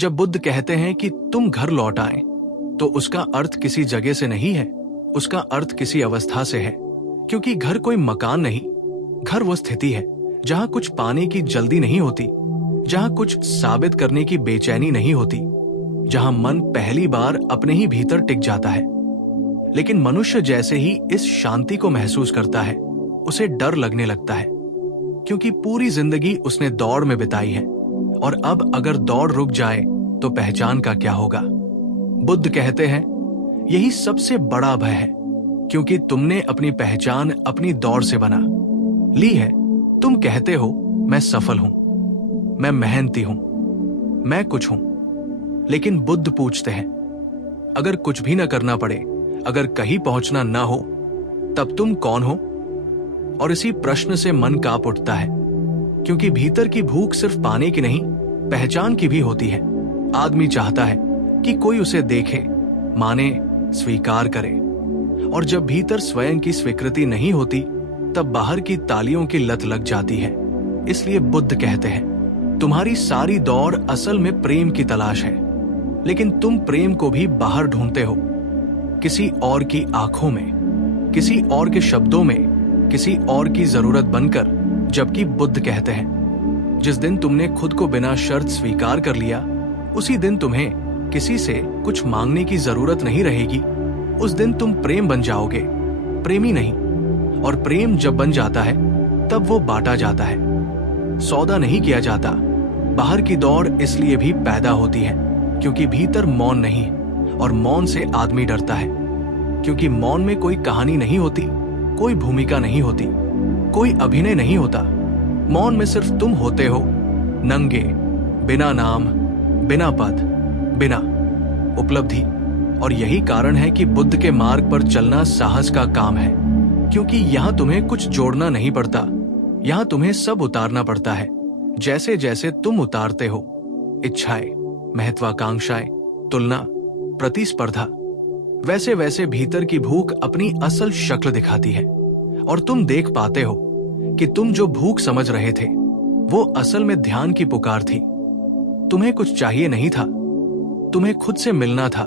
जब बुद्ध कहते हैं कि तुम घर लौट आए, तो उसका अर्थ किसी जगह से नहीं है, उसका अर्थ किसी अवस्था से है। क्योंकि घर कोई मकान नहीं, घर वो स्थिति है जहां कुछ पाने की जल्दी नहीं होती, जहां कुछ साबित करने की बेचैनी नहीं होती, जहां मन पहली बार अपने ही भीतर टिक जाता है। लेकिन मनुष्य जैसे ही इस शांति को महसूस करता है, उसे डर लगने लगता है, क्योंकि पूरी जिंदगी उसने दौड़ में बिताई है, और अब अगर दौड़ रुक जाए तो पहचान का क्या होगा। बुद्ध कहते हैं, यही सबसे बड़ा भय है, क्योंकि तुमने अपनी पहचान अपनी दौड़ से बना ली है। तुम कहते हो मैं सफल हूं, मैं मेहनती हूं, मैं कुछ हूं। लेकिन बुद्ध पूछते हैं, अगर कुछ भी न करना पड़े, अगर कहीं पहुंचना ना हो, तब तुम कौन हो? और इसी प्रश्न से मन कांप उठता है, क्योंकि भीतर की भूख सिर्फ पाने की नहीं, पहचान की भी होती है। आदमी चाहता है कि कोई उसे देखे, माने, स्वीकार करे। और जब भीतर स्वयं की स्वीकृति नहीं होती, तब बाहर की तालियों की लत लग जाती है। इसलिए बुद्ध कहते हैं, तुम्हारी सारी दौड़ असल में प्रेम की तलाश है, लेकिन तुम प्रेम को भी बाहर ढूंढते हो, किसी और की आंखों में, किसी और के शब्दों में, किसी और की जरूरत बनकर। जबकि बुद्ध कहते हैं, जिस दिन तुमने खुद को बिना शर्त स्वीकार कर लिया, उसी दिन तुम्हें किसी से कुछ मांगने की जरूरत नहीं रहेगी। उस दिन तुम प्रेम बन जाओगे, प्रेमी नहीं। और प्रेम जब बन जाता है, तब वो बांटा जाता है, सौदा नहीं किया जाता। बाहर की दौड़ इसलिए भी पैदा होती है क्योंकि भीतर मौन नहीं है, और मौन से आदमी डरता है, क्योंकि मौन में कोई कहानी नहीं होती, कोई भूमिका नहीं होती, कोई अभिनय नहीं होता। मौन में सिर्फ तुम होते हो, नंगे, बिना नाम, बिना पद, बिना उपलब्धि। और यही कारण है कि बुद्ध के मार्ग पर चलना साहस का काम है, क्योंकि यहां तुम्हें कुछ जोड़ना नहीं पड़ता, यहां तुम्हें सब उतारना पड़ता है। जैसे जैसे तुम उतारते हो, इच्छाएं, महत्वाकांक्षाएं, तुलना, प्रतिस्पर्धा, वैसे वैसे भीतर की भूख अपनी असल शक्ल दिखाती है। और तुम देख पाते हो कि तुम जो भूख समझ रहे थे, वो असल में ध्यान की पुकार थी। तुम्हें कुछ चाहिए नहीं था, तुम्हें खुद से मिलना था।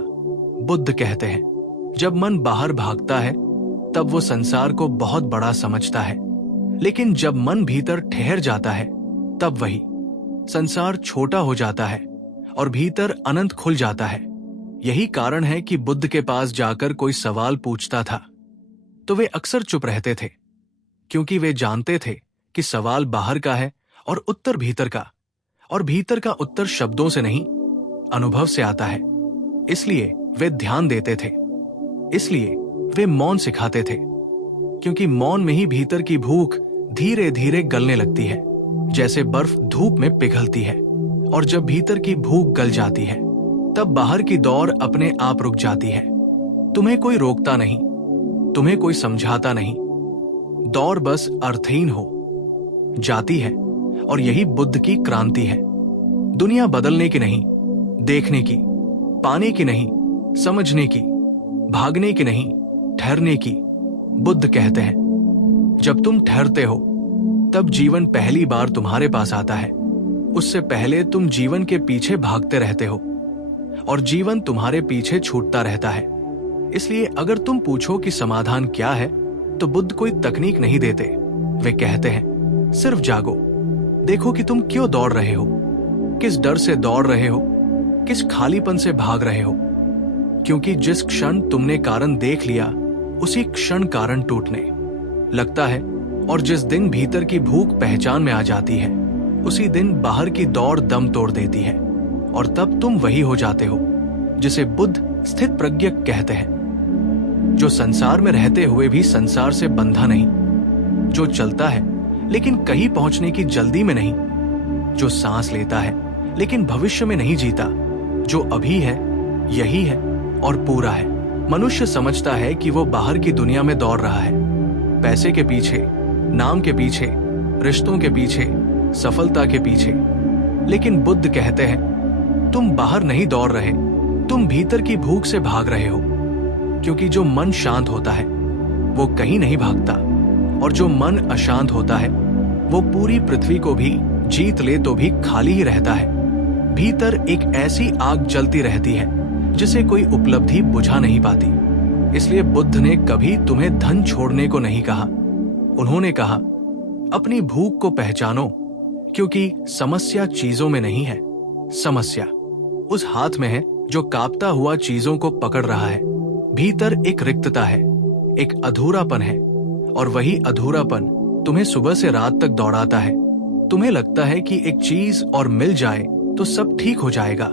बुद्ध कहते हैं, जब मन बाहर भागता है, तब वो संसार को बहुत बड़ा समझता है, लेकिन जब मन भीतर ठहर जाता है, तब वही संसार छोटा हो जाता है और भीतर अनंत खुल जाता है। यही कारण है कि बुद्ध के पास जाकर कोई सवाल पूछता था तो वे अक्सर चुप रहते थे, क्योंकि वे जानते थे कि सवाल बाहर का है और उत्तर भीतर का, और भीतर का उत्तर शब्दों से नहीं, अनुभव से आता है। इसलिए वे ध्यान देते थे, इसलिए वे मौन सिखाते थे, क्योंकि मौन में ही भीतर की भूख धीरे धीरे गलने लगती है, जैसे बर्फ धूप में पिघलती है। और जब भीतर की भूख गल जाती है, तब बाहर की दौड़ अपने आप रुक जाती है। तुम्हें कोई रोकता नहीं, तुम्हें कोई समझाता नहीं, दौड़ बस अर्थहीन हो जाती है। और यही बुद्ध की क्रांति है। दुनिया बदलने की नहीं, देखने की, पाने की नहीं, समझने की, भागने की नहीं, ठहरने की। बुद्ध कहते हैं, जब तुम ठहरते हो, तब जीवन पहली बार तुम्हारे पास आता है। उससे पहले तुम जीवन के पीछे भागते रहते हो, और जीवन तुम्हारे पीछे छूटता रहता है। इसलिए अगर तुम पूछो कि समाधान क्या है, तो बुद्ध कोई तकनीक नहीं देते। वे कहते हैं, सिर्फ जागो, देखो कि तुम क्यों दौड़ रहे हो, किस डर से दौड़ रहे हो, किस खालीपन से भाग रहे हो। क्योंकि जिस क्षण तुमने कारण देख लिया, उसी क्षण कारण टूटने लगता है। और जिस दिन भीतर की भूख पहचान में आ जाती है, उसी दिन बाहर की दौड़ दम तोड़ देती है, और तब तुम वही हो जाते हो जिसे बुद्ध स्थित प्रज्ञ कहते हैं, जो संसार में रहते हुए भी संसार से बंधा नहीं, जो चलता है लेकिन कहीं पहुंचने की जल्दी में नहीं, जो सांस लेता है लेकिन भविष्य में नहीं जीता, जो अभी है, यही है और पूरा है। मनुष्य समझता है कि वो बाहर की दुनिया में दौड़ रहा है, पैसे के पीछे, नाम के पीछे, रिश्तों के पीछे, सफलता के पीछे। लेकिन बुद्ध कहते हैं, तुम बाहर नहीं दौड़ रहे, तुम भीतर की भूख से भाग रहे हो। क्योंकि जो मन शांत होता है, वो कहीं नहीं भागता, और जो मन अशांत होता है, वो पूरी पृथ्वी को भी जीत ले तो भी खाली ही रहता है। भीतर एक ऐसी आग जलती रहती है जिसे कोई उपलब्धि बुझा नहीं पाती। इसलिए बुद्ध ने कभी तुम्हें धन छोड़ने को नहीं कहा। उन्होंने कहा, अपनी भूख को पहचानो, क्योंकि समस्या चीजों में नहीं है, समस्या उस हाथ में है जो कांपता हुआ चीजों को पकड़ रहा है। भीतर एक रिक्तता है, एक अधूरापन है, और वही अधूरापन तुम्हें सुबह से रात तक दौड़ाता है। तुम्हें लगता है कि एक चीज और मिल जाए तो सब ठीक हो जाएगा,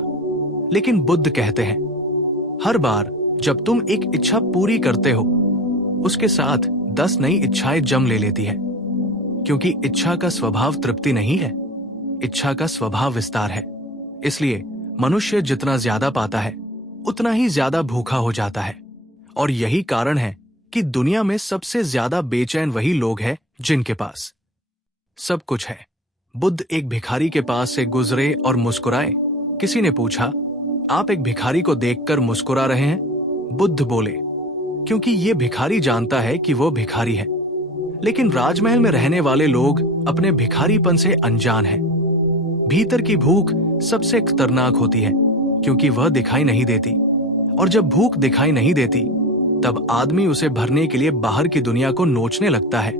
लेकिन बुद्ध कहते हैं, हर बार जब तुम एक इच्छा पूरी करते हो, उसके साथ 10 नई इच्छाएं जम ले लेती है, क्योंकि इच्छा का स्वभाव तृप्ति नहीं है, इच्छा का स्वभाव विस्तार है। इसलिए मनुष्य जितना ज्यादा पाता है उतना ही ज्यादा भूखा हो जाता है, और यही कारण है कि दुनिया में सबसे ज्यादा बेचैन वही लोग हैं जिनके पास सब कुछ है। बुद्ध एक भिखारी के पास से गुजरे और मुस्कुराए। किसी ने पूछा, आप एक भिखारी को देखकर मुस्कुरा रहे हैं? बुद्ध बोले, क्योंकि ये भिखारी जानता है कि वो भिखारी है, लेकिन राजमहल में रहने वाले लोग अपने भिखारीपन से अनजान हैं। भीतर की भूख सबसे खतरनाक होती है, क्योंकि वह दिखाई नहीं देती, और जब भूख दिखाई नहीं देती तब आदमी उसे भरने के लिए बाहर की दुनिया को नोचने लगता है।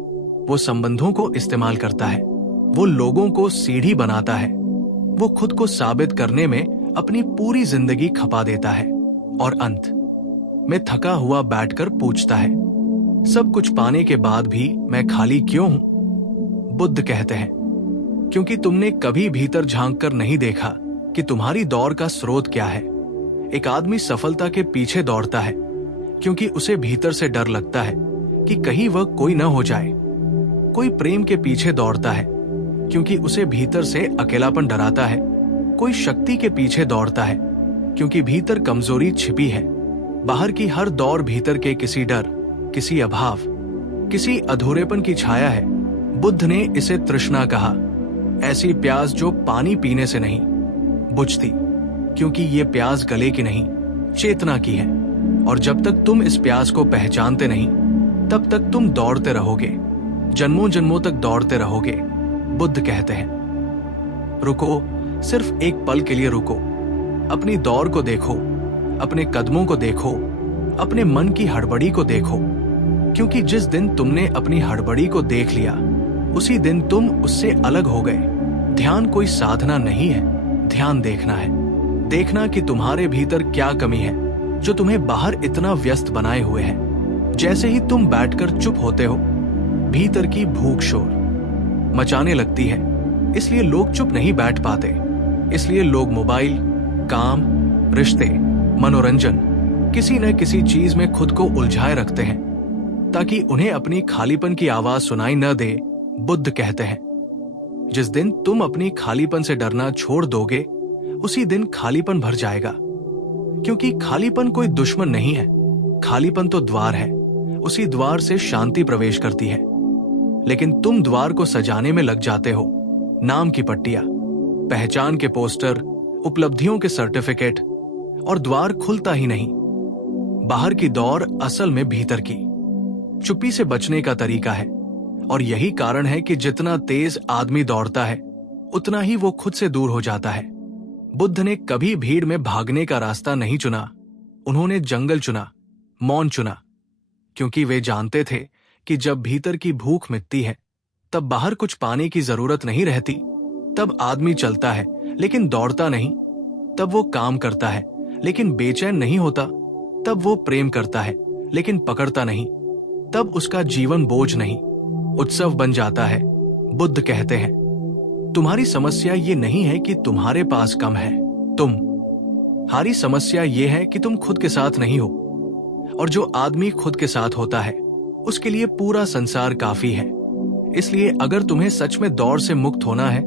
वो संबंधों को इस्तेमाल करता है, वो लोगों को सीढ़ी बनाता है, वो खुद को साबित करने में अपनी पूरी जिंदगी खपा देता है, और अंत में थका हुआ बैठकर पूछता है, सब कुछ पाने के बाद भी मैं खाली क्यों हूं? बुद्ध कहते हैं, क्योंकि तुमने कभी भीतर झांक कर नहीं देखा कि तुम्हारी दौड़ का स्रोत क्या है। एक आदमी सफलता के पीछे दौड़ता है क्योंकि उसे भीतर से डर लगता है कि कहीं वह कोई न हो जाए। कोई प्रेम के पीछे दौड़ता है क्योंकि उसे भीतर से अकेलापन डराता है। कोई शक्ति के पीछे दौड़ता है क्योंकि भीतर कमजोरी छिपी है। बाहर की हर दौड़ भीतर के किसी डर, किसी अभाव, किसी अधूरेपन की छाया है। बुद्ध ने इसे तृष्णा कहा, ऐसी प्यास जो पानी पीने से नहीं बुझती, क्योंकि ये प्यास गले की नहीं, चेतना की है। और जब तक तुम इस प्यास को पहचानते नहीं, तब तक तुम दौड़ते रहोगे, जन्मों जन्मों तक दौड़ते रहोगे। बुद्ध कहते हैं, रुको, सिर्फ एक पल के लिए रुको, अपनी दौड़ को देखो, अपने कदमों को देखो, अपने मन की हड़बड़ी को देखो, क्योंकि जिस दिन तुमने अपनी हड़बड़ी को देख लिया, उसी दिन तुम उससे अलग हो गए। ध्यान कोई साधना नहीं है, ध्यान देखना है। देखना कि तुम्हारे भीतर क्या कमी है जो तुम्हें बाहर इतना व्यस्त बनाए हुए है। जैसे ही तुम बैठकर चुप होते हो, भीतर की भूख शोर मचाने लगती है। इसलिए लोग चुप नहीं बैठ पाते। इसलिए लोग मोबाइल, काम, रिश्ते, मनोरंजन, किसी न किसी चीज में खुद को उलझाए रखते हैं ताकि उन्हें अपनी खालीपन की आवाज सुनाई न दे। बुद्ध कहते हैं, जिस दिन तुम अपनी खालीपन से डरना छोड़ दोगे, उसी दिन खालीपन भर जाएगा। क्योंकि खालीपन कोई दुश्मन नहीं है, खालीपन तो द्वार है। उसी द्वार से शांति प्रवेश करती है। लेकिन तुम द्वार को सजाने में लग जाते हो। नाम की पट्टियां, पहचान के पोस्टर, उपलब्धियों के सर्टिफिकेट, और द्वार खुलता ही नहीं। बाहर की दौड़ असल में भीतर की चुप्पी से बचने का तरीका है। और यही कारण है कि जितना तेज आदमी दौड़ता है, उतना ही वो खुद से दूर हो जाता है। बुद्ध ने कभी भीड़ में भागने का रास्ता नहीं चुना। उन्होंने जंगल चुना, मौन चुना, क्योंकि वे जानते थे कि जब भीतर की भूख मिटती है, तब बाहर कुछ पाने की जरूरत नहीं रहती। तब आदमी चलता है लेकिन दौड़ता नहीं। तब वो काम करता है लेकिन बेचैन नहीं होता। तब वो प्रेम करता है लेकिन पकड़ता नहीं। तब उसका जीवन बोझ नहीं, उत्सव बन जाता है। बुद्ध कहते हैं, तुम्हारी समस्या ये नहीं है कि तुम्हारे पास कम है, तुम्हारी समस्या ये है कि तुम खुद के साथ नहीं हो। और जो आदमी खुद के साथ होता है, उसके लिए पूरा संसार काफी है। इसलिए अगर तुम्हें सच में दौड़ से मुक्त होना है,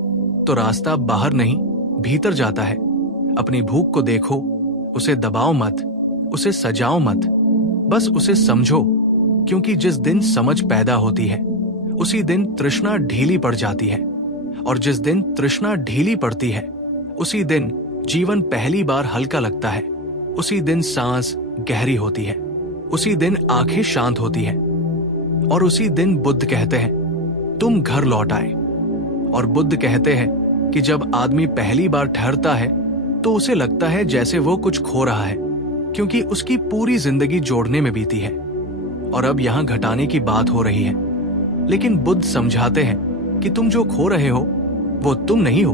तो रास्ता बाहर नहीं, भीतर जाता है। अपनी भूख को देखो, उसे दबाओ मत, उसे सजाओ मत, बस उसे समझो। क्योंकि जिस दिन समझ पैदा होती है, उसी दिन तृष्णा ढीली पड़ जाती है। और जिस दिन तृष्णा ढीली पड़ती है, उसी दिन जीवन पहली बार हल्का लगता है। उसी दिन सांस गहरी होती है, उसी दिन आंखें शांत होती हैं। और उसी दिन बुद्ध कहते हैं, तुम घर लौट आए। और बुद्ध कहते हैं कि जब आदमी पहली बार ठहरता है, तो उसे लगता है जैसे वो कुछ खो रहा है, क्योंकि उसकी पूरी जिंदगी जोड़ने में बीती है और अब यहाँ घटाने की बात हो रही है। लेकिन बुद्ध समझाते हैं कि तुम जो खो रहे हो वो तुम नहीं हो,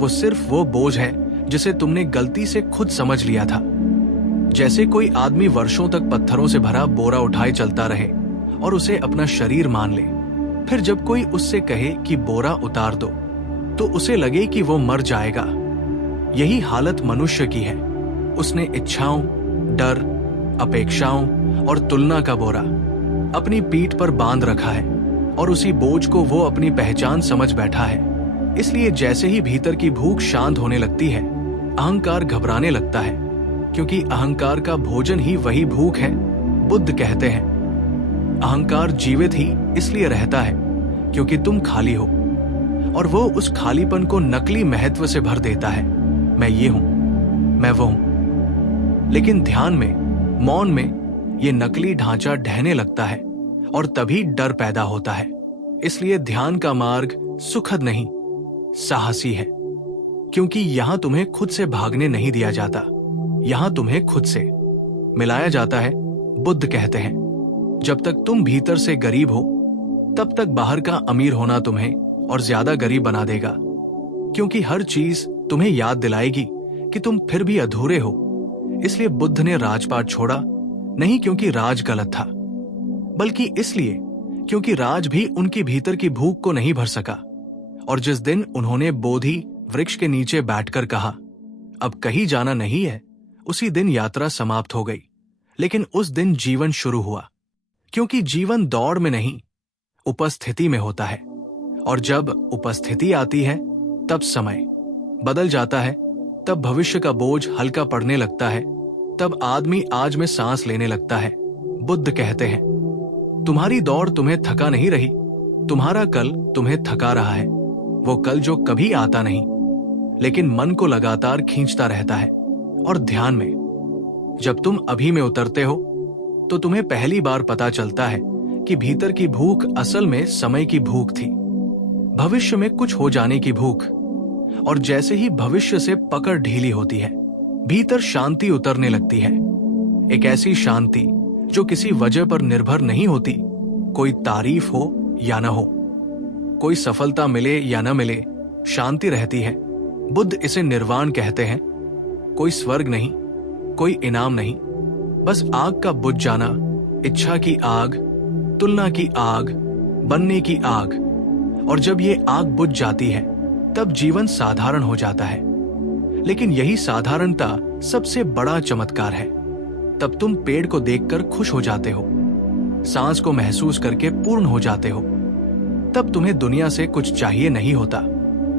वो सिर्फ वो बोझ है जिसे तुमने गलती से खुद समझ लिया था। जैसे कोई आदमी वर्षों तक पत्थरों से भरा बोरा उठाए चलता रहे और उसे अपना शरीर मान ले, फिर जब कोई उससे कहे कि बोरा उतार दो तो उसे लगे कि वो मर जाएगा। यही हालत मनुष्य की है। उसने इच्छाओं, डर, अपेक्षाओं और तुलना का बोरा अपनी पीठ पर बांध रखा है और उसी बोझ को वो अपनी पहचान समझ बैठा है। इसलिए जैसे ही भीतर की भूख शांत होने लगती है, अहंकार घबराने लगता है, क्योंकि अहंकार का भोजन ही वही भूख है। बुद्ध कहते हैं, अहंकार जीवित ही इसलिए रहता है क्योंकि तुम खाली हो, और वो उस खालीपन को नकली महत्व से भर देता है। मैं ये हूं, मैं वो हूं। लेकिन ध्यान में, मौन में ये नकली ढांचा ढहने लगता है और तभी डर पैदा होता है। इसलिए ध्यान का मार्ग सुखद नहीं, साहसी है, क्योंकि यहां तुम्हें खुद से भागने नहीं दिया जाता, यहां तुम्हें खुद से मिलाया जाता है। बुद्ध कहते हैं, जब तक तुम भीतर से गरीब हो तब तक बाहर का अमीर होना तुम्हें और ज्यादा गरीब बना देगा, क्योंकि हर चीज तुम्हें याद दिलाएगी कि तुम फिर भी अधूरे हो। इसलिए बुद्ध ने राजपाट छोड़ा, नहीं क्योंकि राज गलत था, बल्कि इसलिए क्योंकि राज भी उनकी भीतर की भूख को नहीं भर सका। और जिस दिन उन्होंने बोधि वृक्ष के नीचे बैठकर कहा, अब कहीं जाना नहीं है, उसी दिन यात्रा समाप्त हो गई। लेकिन उस दिन जीवन शुरू हुआ, क्योंकि जीवन दौड़ में नहीं, उपस्थिति में होता है। और जब उपस्थिति आती है तब समय बदल जाता है, तब भविष्य का बोझ हल्का पड़ने लगता है, तब आदमी आज में सांस लेने लगता है। बुद्ध कहते हैं, तुम्हारी दौड़ तुम्हें थका नहीं रही, तुम्हारा कल तुम्हें थका रहा है। वो कल जो कभी आता नहीं, लेकिन मन को लगातार खींचता रहता है। और ध्यान में, जब तुम अभी में उतरते हो तो तुम्हें पहली बार पता चलता है कि भीतर की भूख असल में समय की भूख थी, भविष्य में कुछ हो जाने की भूख। और जैसे ही भविष्य से पकड़ ढीली होती है, भीतर शांति उतरने लगती है। एक ऐसी शांति जो किसी वजह पर निर्भर नहीं होती, कोई तारीफ हो या न हो, कोई सफलता मिले या न मिले, शांति रहती है। बुद्ध इसे निर्वाण कहते हैं। कोई स्वर्ग नहीं, कोई इनाम नहीं, बस आग का बुझ जाना, इच्छा की आग, तुलना की आग, बनने की आग। और जब ये आग बुझ जाती है तब जीवन साधारण हो जाता है। लेकिन यही साधारणता सबसे बड़ा चमत्कार है। तब तुम पेड़ को देखकर खुश हो जाते हो, सांस को महसूस करके पूर्ण हो जाते हो। तब तुम्हें दुनिया से कुछ चाहिए नहीं होता।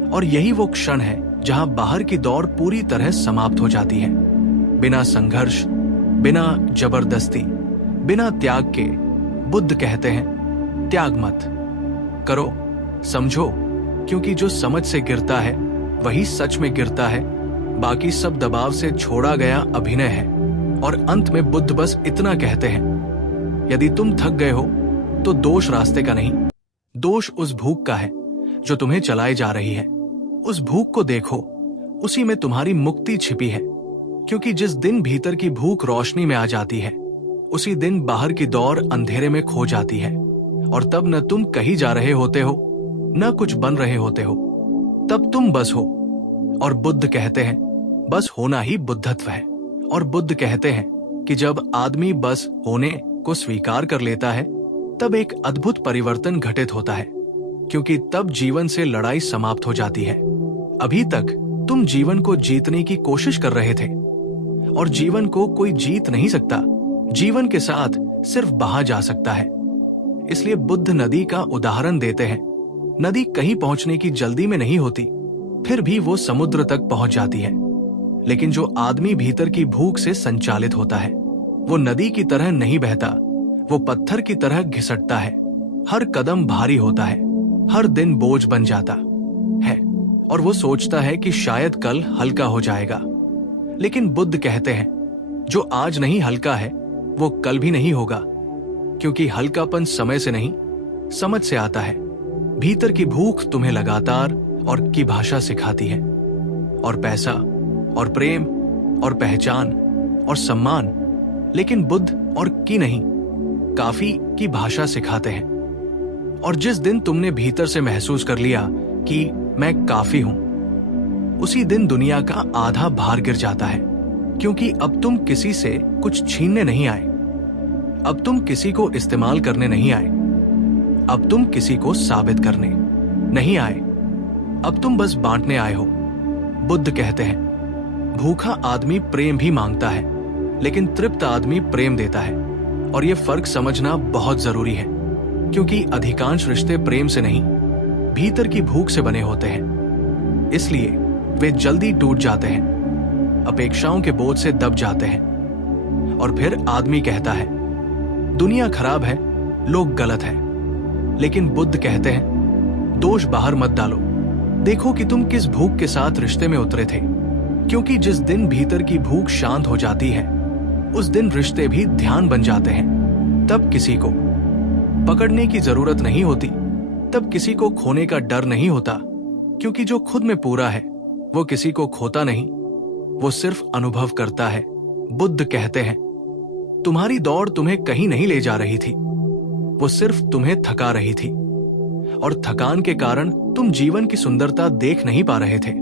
और यही वो क्षण है जहां बाहर की दौड़ पूरी तरह समाप्त हो जाती है। बिना संघर्ष, बिना जबरदस्ती, बिना त्याग के। बुद्ध कहते हैं, त्याग मत करो, समझो, क्योंकि जो समझ से गिरता है वही सच में गिरता है। बाकी सब दबाव से छोड़ा गया अभिनय है। और अंत में बुद्ध बस इतना कहते हैं, यदि तुम थक गए हो तो दोष रास्ते का नहीं, दोष उस भूख का है जो तुम्हें चलाए जा रही है। उस भूख को देखो, उसी में तुम्हारी मुक्ति छिपी है। क्योंकि जिस दिन भीतर की भूख रोशनी में आ जाती है, उसी दिन बाहर की दौड़ अंधेरे में खो जाती है। और तब न तुम कहीं जा रहे होते हो, न कुछ बन रहे होते हो, तब तुम बस हो। और बुद्ध कहते हैं, बस होना ही बुद्धत्व है। और बुद्ध कहते हैं कि जब आदमी बस होने को स्वीकार कर लेता है, तब एक अद्भुत परिवर्तन घटित होता है, क्योंकि तब जीवन से लड़ाई समाप्त हो जाती है। अभी तक तुम जीवन को जीतने की कोशिश कर रहे थे, और जीवन को कोई जीत नहीं सकता, जीवन के साथ सिर्फ बहा जा सकता है। इसलिए बुद्ध नदी का उदाहरण देते हैं। नदी कहीं पहुंचने की जल्दी में नहीं होती, फिर भी वो समुद्र तक पहुंच जाती है। लेकिन जो आदमी भीतर की भूख से संचालित होता है, वो नदी की तरह नहीं बहता, वो पत्थर की तरह घिसटता है। हर कदम भारी होता है, हर दिन बोझ बन जाता है, और वो सोचता है कि शायद कल हल्का हो जाएगा। लेकिन बुद्ध कहते हैं, जो आज नहीं हल्का है वो कल भी नहीं होगा, क्योंकि हल्कापन समय से नहीं, समझ से आता है। भीतर की भूख तुम्हें लगातार और की भाषा सिखाती है। और पैसा, और प्रेम और पहचान और सम्मान, लेकिन बुद्ध और की नहीं, काफी की भाषा सिखाते हैं। और जिस दिन तुमने भीतर से महसूस कर लिया कि मैं काफी हूं, उसी दिन दुनिया का आधा भार गिर जाता है, क्योंकि अब तुम किसी से कुछ छीनने नहीं आए, अब तुम किसी को इस्तेमाल करने नहीं आए, अब तुम किसी को साबित करने नहीं आए, अब तुम बस बांटने आए हो। बुद्ध कहते हैं, भूखा आदमी प्रेम भी मांगता है, लेकिन तृप्त आदमी प्रेम देता है। और यह फर्क समझना बहुत जरूरी है, क्योंकि अधिकांश रिश्ते प्रेम से नहीं, भीतर की भूख से बने होते हैं। इसलिए वे जल्दी टूट जाते हैं, अपेक्षाओं के बोझ से दब जाते हैं। और फिर आदमी कहता है, दुनिया खराब है, लोग गलत है। लेकिन बुद्ध कहते हैं, दोष बाहर मत डालो, देखो कि तुम किस भूख के साथ रिश्ते में उतरे थे। क्योंकि जिस दिन भीतर की भूख शांत हो जाती है, उस दिन रिश्ते भी ध्यान बन जाते हैं। तब किसी को पकड़ने की जरूरत नहीं होती, तब किसी को खोने का डर नहीं होता, क्योंकि जो खुद में पूरा है वो किसी को खोता नहीं, वो सिर्फ अनुभव करता है। बुद्ध कहते हैं, तुम्हारी दौड़ तुम्हें कहीं नहीं ले जा रही थी, वो सिर्फ तुम्हें थका रही थी। और थकान के कारण तुम जीवन की सुंदरता देख नहीं पा रहे थे।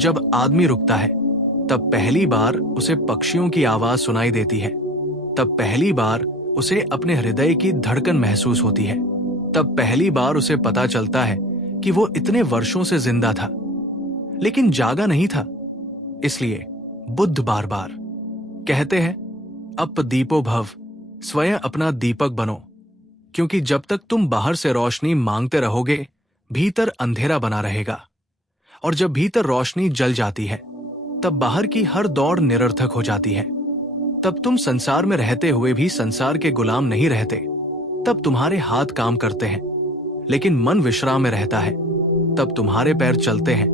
जब आदमी रुकता है, तब पहली बार उसे पक्षियों की आवाज सुनाई देती है, तब पहली बार उसे अपने हृदय की धड़कन महसूस होती है, तब पहली बार उसे पता चलता है कि वो इतने वर्षों से जिंदा था, लेकिन जागा नहीं था। इसलिए बुद्ध बार बार कहते हैं, अप दीपो भव, स्वयं अपना दीपक बनो। क्योंकि जब तक तुम बाहर से रोशनी मांगते रहोगे, भीतर अंधेरा बना रहेगा। और जब भीतर रोशनी जल जाती है, तब बाहर की हर दौड़ निरर्थक हो जाती है। तब तुम संसार में रहते हुए भी संसार के गुलाम नहीं रहते। तब तुम्हारे हाथ काम करते हैं, लेकिन मन विश्राम में रहता है। तब तुम्हारे पैर चलते हैं,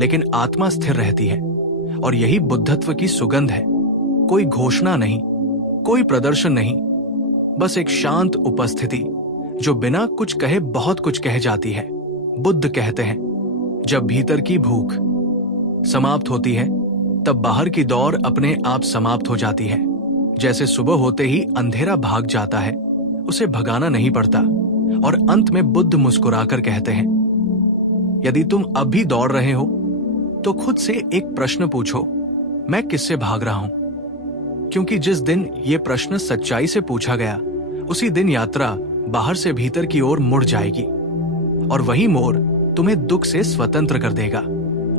लेकिन आत्मा स्थिर रहती है। और यही बुद्धत्व की सुगंध है। कोई घोषणा नहीं, कोई प्रदर्शन नहीं, बस एक शांत उपस्थिति जो बिना कुछ कहे बहुत कुछ कह जाती है। बुद्ध कहते हैं, जब भीतर की भूख समाप्त होती है, तब बाहर की दौड़ अपने आप समाप्त हो जाती है। जैसे सुबह होते ही अंधेरा भाग जाता है, उसे भगाना नहीं पड़ता। और अंत में बुद्ध मुस्कुराकर कहते हैं, यदि तुम अब भी दौड़ रहे हो, तो खुद से एक प्रश्न पूछो, मैं किससे भाग रहा हूं? क्योंकि जिस दिन यह प्रश्न सच्चाई से पूछा गया, उसी दिन यात्रा बाहर से भीतर की ओर मुड़ जाएगी। और वही मोड़ तुम्हें दुख से स्वतंत्र कर देगा।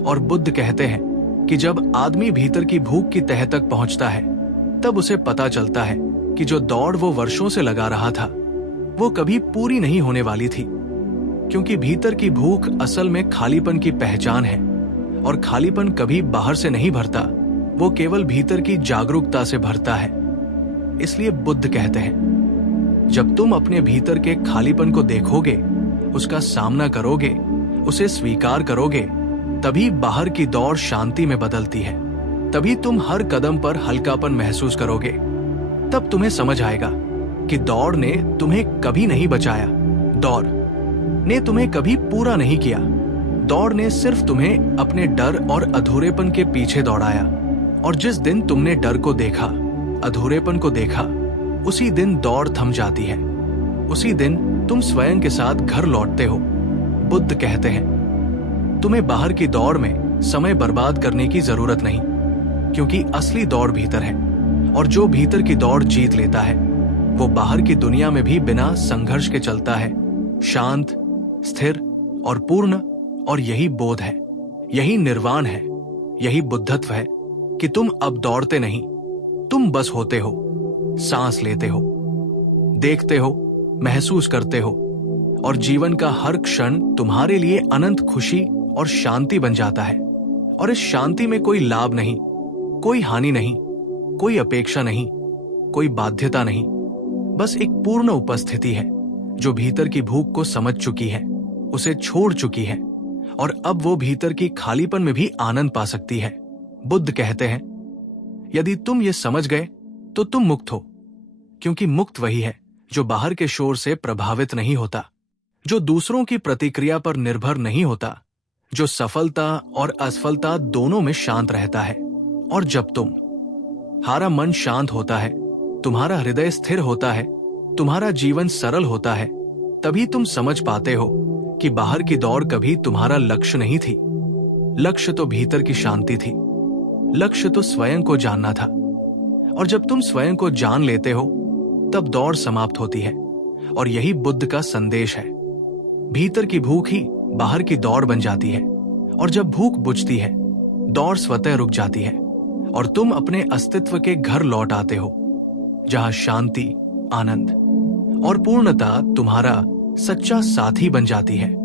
और बुद्ध कहते हैं कि जब आदमी भीतर की भूख की तह तक पहुंचता है, तब उसे पता चलता है कि जो दौड़ वो वर्षों से लगा रहा था, वो कभी पूरी नहीं होने वाली थी। क्योंकि भीतर की भूख असल में खालीपन की पहचान है। और खालीपन कभी बाहर से नहीं भरता, वो केवल भीतर की जागरूकता से भरता है। इसलिए बुद्ध कहते हैं, जब तुम अपने भीतर के खालीपन को देखोगे, उसका सामना करोगे, उसे स्वीकार करोगे, तभी बाहर की दौड़ शांति में बदलती है। तभी तुम हर कदम पर हल्कापन महसूस करोगे। तब तुम्हें समझ आएगा कि दौड़ ने तुम्हें कभी नहीं बचाया, दौड़ ने तुम्हें कभी पूरा नहीं किया। दौड़ ने सिर्फ तुम्हें अपने डर और अधूरेपन के पीछे दौड़ाया। और जिस दिन तुमने डर को देखा, अधूरेपन को देखा, उसी दिन दौड़ थम जाती है। उसी दिन तुम स्वयं के साथ घर लौटते हो। बुद्ध कहते हैं, तुम्हें बाहर की दौड़ में समय बर्बाद करने की जरूरत नहीं, क्योंकि असली दौड़ भीतर है। और जो भीतर की दौड़ जीत लेता है, वो बाहर की दुनिया में भी बिना संघर्ष के चलता है, शांत, स्थिर और पूर्ण। और यही बोध है, यही निर्वाण है, यही बुद्धत्व है कि तुम अब दौड़ते नहीं, तुम बस होते हो, सांस लेते हो, देखते हो, महसूस करते हो। और जीवन का हर क्षण तुम्हारे लिए अनंत खुशी और शांति बन जाता है। और इस शांति में कोई लाभ नहीं, कोई हानि नहीं, कोई अपेक्षा नहीं, कोई बाध्यता नहीं, बस एक पूर्ण उपस्थिति है जो भीतर की भूख को समझ चुकी है, उसे छोड़ चुकी है। और अब वो भीतर की खालीपन में भी आनंद पा सकती है। बुद्ध कहते हैं, यदि तुम ये समझ गए तो तुम मुक्त हो। क्योंकि मुक्त वही है जो बाहर के शोर से प्रभावित नहीं होता, जो दूसरों की प्रतिक्रिया पर निर्भर नहीं होता, जो सफलता और असफलता दोनों में शांत रहता है। और जब तुम्हारा मन शांत होता है, तुम्हारा हृदय स्थिर होता है, तुम्हारा जीवन सरल होता है, तभी तुम समझ पाते हो कि बाहर की दौड़ कभी तुम्हारा लक्ष्य नहीं थी। लक्ष्य तो भीतर की शांति थी। लक्ष्य तो स्वयं को जानना था। और जब तुम स्वयं को जान लेते हो, तब दौड़ समाप्त होती है। और यही बुद्ध का संदेश है। भीतर की भूख ही बाहर की दौड़ बन जाती है। और जब भूख बुझती है, दौड़ स्वतः रुक जाती है और तुम अपने अस्तित्व के घर लौट आते हो, जहां शांति, आनंद और पूर्णता तुम्हारा सच्चा साथी बन जाती है।